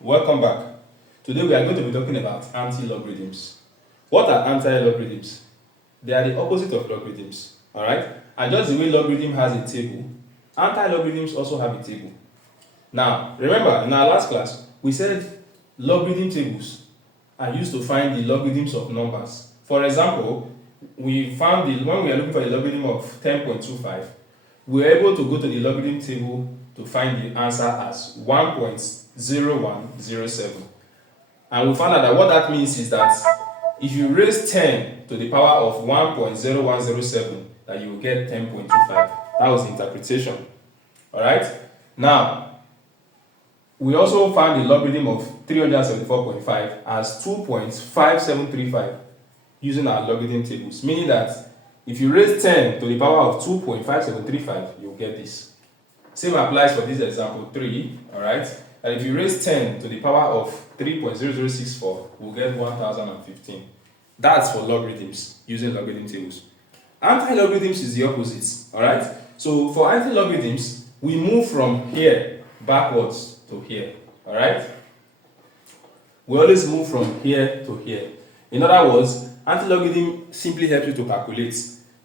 Welcome back. Today we are going to be talking about antilogarithms. What are antilogarithms? They are the opposite of logarithms, alright? And just the way logarithm has a table, antilogarithms also have a table. Now, remember in our last class, we said logarithm tables are used to find the logarithms of numbers. For example, we found when we are looking for the logarithm of 10.25, we were able to go to the logarithm table to find the answer as 1.0107. And we found out that what that means is that if you raise 10 to the power of 1.0107, that you will get 10.25. That was the interpretation. Alright? Now, we also found the logarithm of 374.5 as 2.5735 using our logarithm tables, meaning that if you raise 10 to the power of 2.5735, you'll get this. Same applies for this example 3, alright? And if you raise 10 to the power of 3.0064, we'll get 1015. That's for logarithms, using logarithm tables. Antilogarithms is the opposite, alright? So for antilogarithms, we move from here backwards to here, alright? We always move from here to here. In other words, antilogarithm simply helps you to calculate.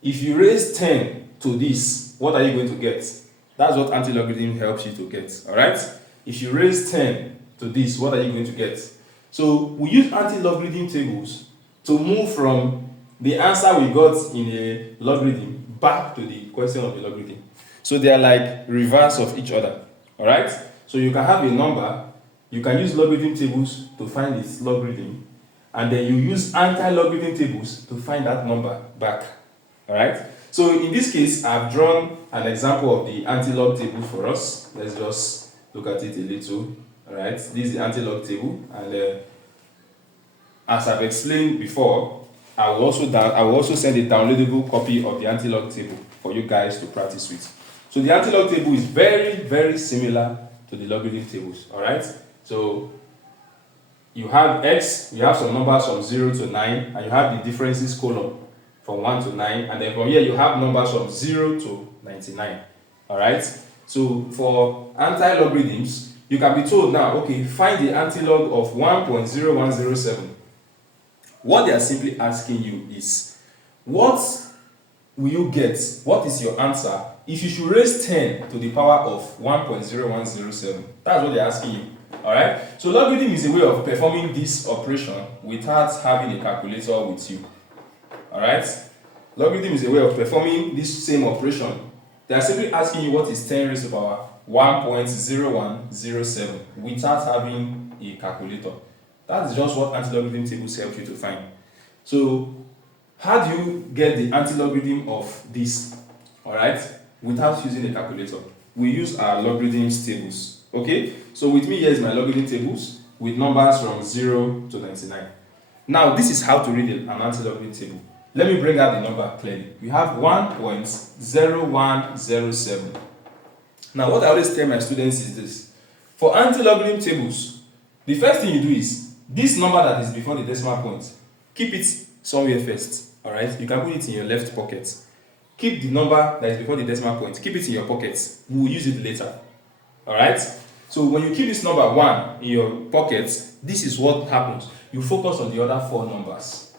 If you raise 10 to this, what are you going to get? That's what antilogarithm helps you to get, alright? If you raise 10 to this, what are you going to get? So we use antilogarithm tables to move from the answer we got in a logarithm back to the question of the logarithm. So they are like reverse of each other, alright? So you can have a number, you can use logarithm tables to find its logarithm, and then you use anti-logarithm tables to find that number back, alright? So in this case, I've drawn an example of the antilog table for us. Let's just look at it a little, alright? This is the antilog table, and as I've explained before, I will also send a downloadable copy of the antilog table for you guys to practice with. So the antilog table is very, very similar to the logarithm tables, alright? So you have x, you have some numbers from 0 to 9, and you have the differences column from 1 to 9, and then from here you have numbers from 0 to 99, alright? So for anti-logarithms, you can be told now, okay, find the antilog of 1.0107. What they are simply asking you is, what will you get? What is your answer if you should raise 10 to the power of 1.0107? That's what they're asking you. Alright? So logarithm is a way of performing this operation without having a calculator with you. Alright? Logarithm is a way of performing this same operation. They are simply asking you what is 10 raised to the power 1.0107 without having a calculator. That's just what antilogarithm tables help you to find. So how do you get the antilogarithm of this? Alright? Without using a calculator. We use our logarithms tables. Okay? So with me, here is my logarithm tables with numbers from 0 to 99. Now, this is how to read an antilogarithm table. Let me bring out the number clearly. We have 1.0107. Now, what I always tell my students is this. For antilogarithm tables, the first thing you do is, this number that is before the decimal point, keep it somewhere first. Alright? You can put it in your left pocket. Keep the number that is before the decimal point, keep it in your pocket. We will use it later. Alright? So when you keep this number 1 in your pocket, this is what happens. You focus on the other 4 numbers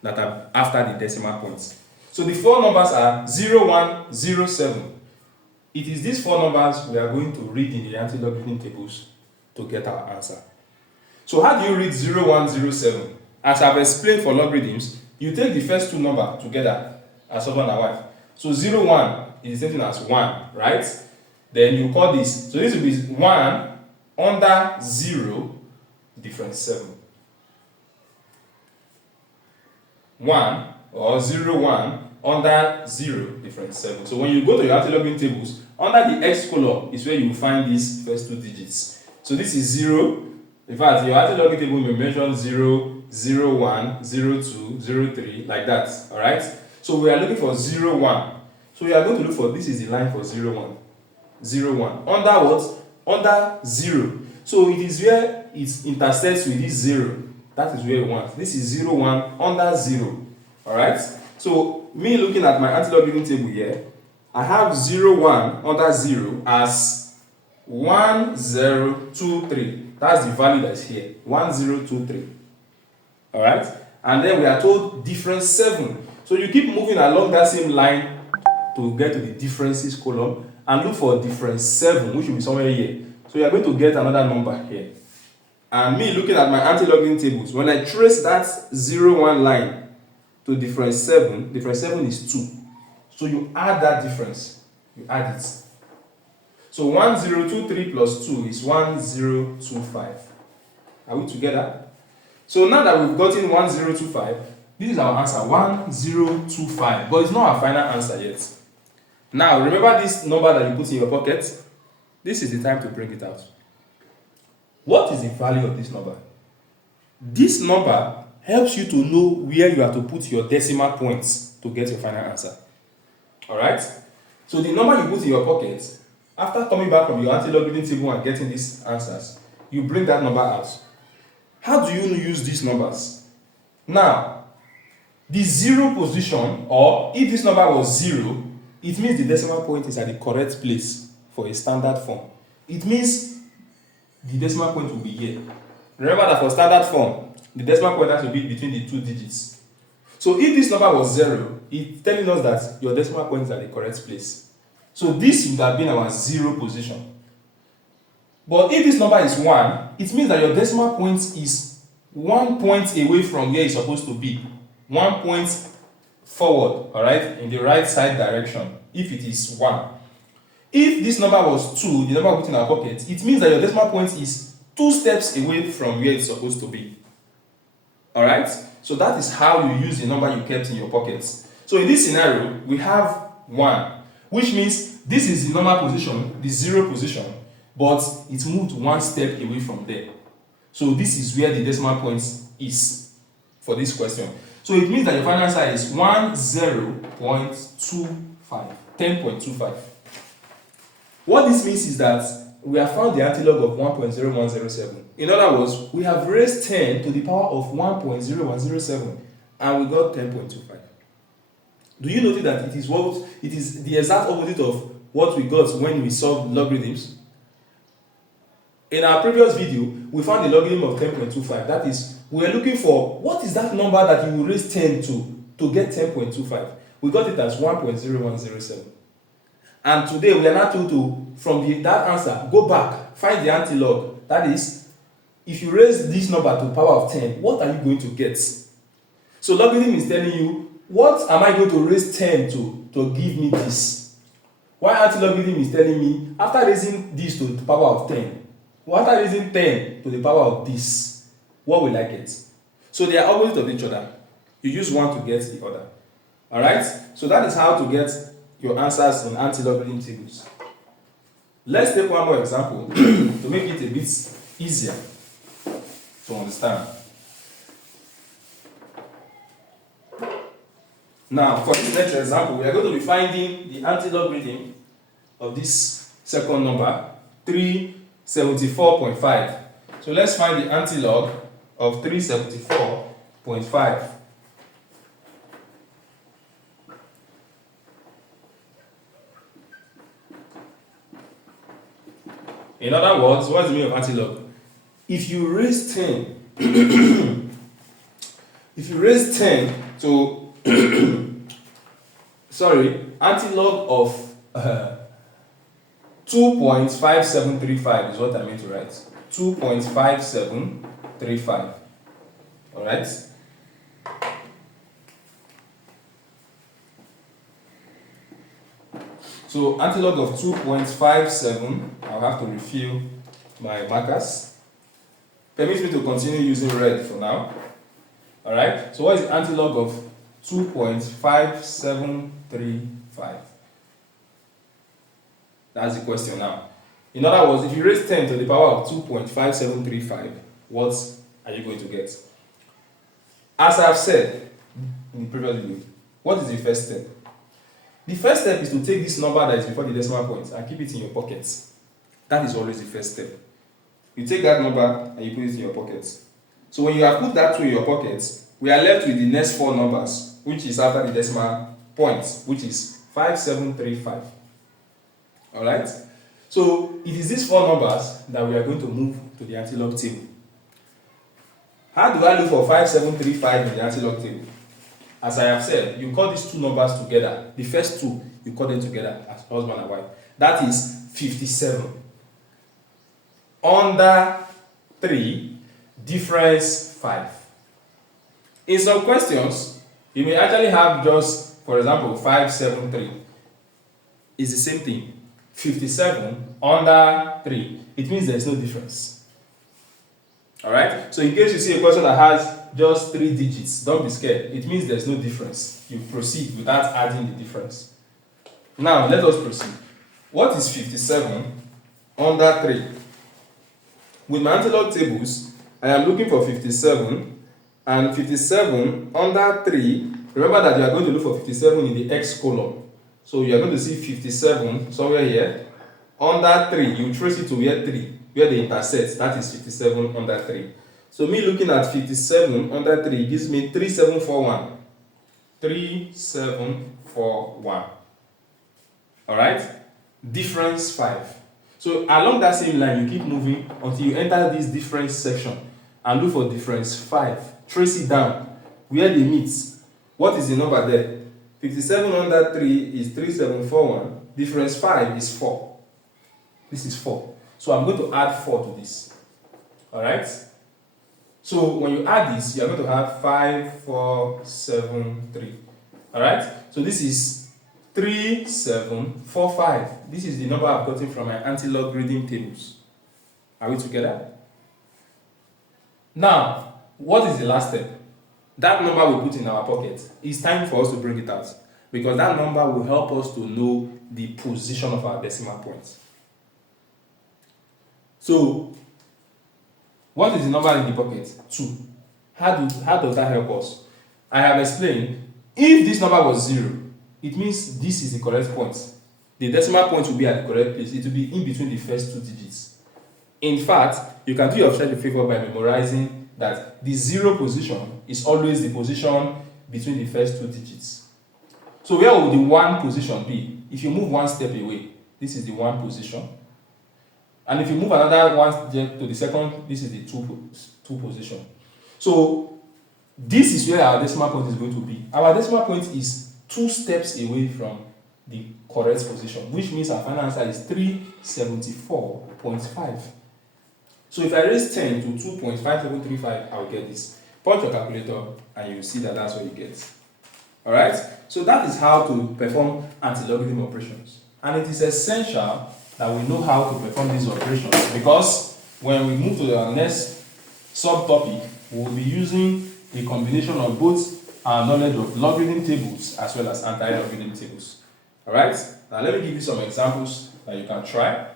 that are after the decimal points. So the 4 numbers are 0107. It is these 4 numbers we are going to read in the antilogarithm tables to get our answer. So how do you read 0107? As I've explained for logarithms, you take the first 2 numbers together as husband and wife. So 01 is the same thing as 1, right? Then you call this. So this will be 1 under 0 difference 7. 1 or 01 under 0 difference 7. So when you go to your antilogarithm tables, under the x column is where you find these first 2 digits. So this is 0. In fact, your antilogarithm table may mention 0, 01, 02, 03, like that. Alright? So we are looking for 01. So we are going to look for, this is the line for 01. 01. Under what? Under 0. So it is where it intersects with this 0. That is where we want. This is 01 under 0. Alright? So me looking at my antilogarithm table here, I have 01 under 0 as 1023. That's the value that's here, 1023. Alright? And then we are told difference 7. So you keep moving along that same line to get to the differences column and look for difference 7, which will be somewhere here. So you are going to get another number here. And me looking at my anti-logarithm tables, when I trace that 0, 1 line to difference 7 is 2. So you add that difference. You add it. So 1023 plus 2 is 1025. Are we together? So now that we've gotten 1025, this is our answer, 1025. But it's not our final answer yet. Now, remember this number that you put in your pocket? This is the time to bring it out. What is the value of this number? This number helps you to know where you have to put your decimal points to get your final answer. Alright? So the number you put in your pocket, after coming back from your anti-logarithm table and getting these answers, you bring that number out. How do you use these numbers? Now, the 0 position, or if this number was 0, it means the decimal point is at the correct place for a standard form. It means the decimal point will be here. Remember that for standard form, the decimal point has to be between the 2 digits. So if this number was 0, it's telling us that your decimal point is at the correct place. So this would have been our 0 position. But if this number is 1, it means that your decimal point is 1 point away from where it's supposed to be. 1 point forward, alright, in the right side direction, if it is 1. If this number was 2, the number we put in our pocket, it means that your decimal point is 2 steps away from where it's supposed to be. Alright? So that is how you use the number you kept in your pocket. So in this scenario, we have 1, which means this is the normal position, the 0 position, but it moved 1 step away from there. So this is where the decimal point is for this question. So it means that your final answer is 10.25. What this means is that we have found the antilog of 1.0107. In other words, we have raised 10 to the power of 1.0107 and we got 10.25. Do you notice that it is the exact opposite of what we got when we solved logarithms? In our previous video, we found the logarithm of 10.25. That is, we are looking for what is that number that you will raise 10 to get 10.25. We got it as 1.0107. And today we are now told to, from that answer, go back, find the antilog. That is, if you raise this number to the power of 10, what are you going to get? So logarithm is telling you, what am I going to raise 10 to give me this? While antilogarithm is telling me, after raising this to the power of 10, after raising 10 to the power of this, what will I get? So they are opposite of each other. You use one to get the other. Alright? So that is how to get your answers in anti-logarithm tables. Let's take one more example to make it a bit easier to understand. Now, for this next example, we are going to be finding the anti-logarithm of this second number, 374.5. So let's find the antilog of 374.5. In other words, what is the meaning of antilog? If you raise 10, if you raise 10 to antilog of 2.5735 is what I meant to write. 2.5735. Alright? So antilog of 2.57, I'll have to refill my markers. Permit me to continue using red for now. Alright? So what is the antilog of 2.5735? That's the question now. In other words, if you raise 10 to the power of 2.5735, what are you going to get? As I've said in the previous video, what is the first step? The first step is to take this number that is before the decimal point and keep it in your pockets. That is always the first step. You take that number and you put it in your pockets. So when you have put that 2 in your pockets, we are left with the next 4 numbers, which is after the decimal point, which is 5735. Alright? So it is these 4 numbers that we are going to move to the antilog table. How do I look for 5735 in the antilog table? As I have said, you call these two numbers together. The first two, you call them together as husband and wife. That is 57. Under 3, difference 5. In some questions, you may actually have just, for example, 573. It's the same thing. 57 under 3. It means there's no difference. Alright? So in case you see a question that has just 3 digits, don't be scared. It means there's no difference. You proceed without adding the difference. Now, let us proceed. What is 57 under 3? With my antilog tables, I am looking for 57, and 57 under 3. Remember that you are going to look for 57 in the X column. So you are going to see 57 somewhere here. Under 3, you trace it to where 3, where they intersect. That is 57 under 3. So me looking at 57 under 3 gives me 3741. 3741. Alright? Difference 5. So along that same line, you keep moving until you enter this difference section and look for difference 5. Trace it down. Where they meet. What is the number there? 57 under 3 is 3741. Difference 5 is 4. This is 4. So I'm going to add 4 to this. Alright? So when you add this, you are going to have 5473. Alright? So this is 3745. This is the number I've gotten from my antilogarithm tables. Are we together? Now, what is the last step? That number we put in our pocket. It's time for us to bring it out, because that number will help us to know the position of our decimal points. So, what is the number in the pocket? 2. How does that help us? I have explained, if this number was 0, it means this is the correct point. The decimal point will be at the correct place. It will be in between the first 2 digits. In fact, you can do yourself a favor by memorizing that the 0 position is always the position between the first 2 digits. So where will the 1 position be? If you move 1 step away, this is the 1 position. And if you move another 1 step to the second, this is the 2 position. So this is where our decimal point is going to be. Our decimal point is 2 steps away from the correct position, which means our final answer is 374.5. So if I raise 10 to 2.5735, I'll get this. Punch your calculator and you'll see that that's what you get. Alright? So that is how to perform antilogarithm operations. And it is essential that we know how to perform these operations, because when we move to our next subtopic, we will be using a combination of both our knowledge of logarithm tables as well as anti-logarithm tables. Alright? Now let me give you some examples that you can try.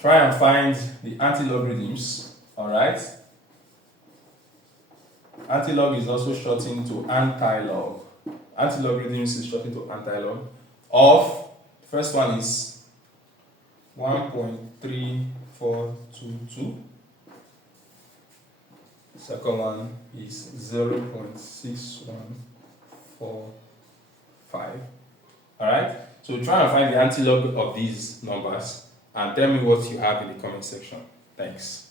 Try and find the anti-logarithms. Alright? Antilog is also shortened to antilog. Anti-logarithms is shortened to antilog of, first one is 1.3422. Second one is 0.6145. Alright? So try and find the antilog of these numbers and tell me what you have in the comment section. Thanks.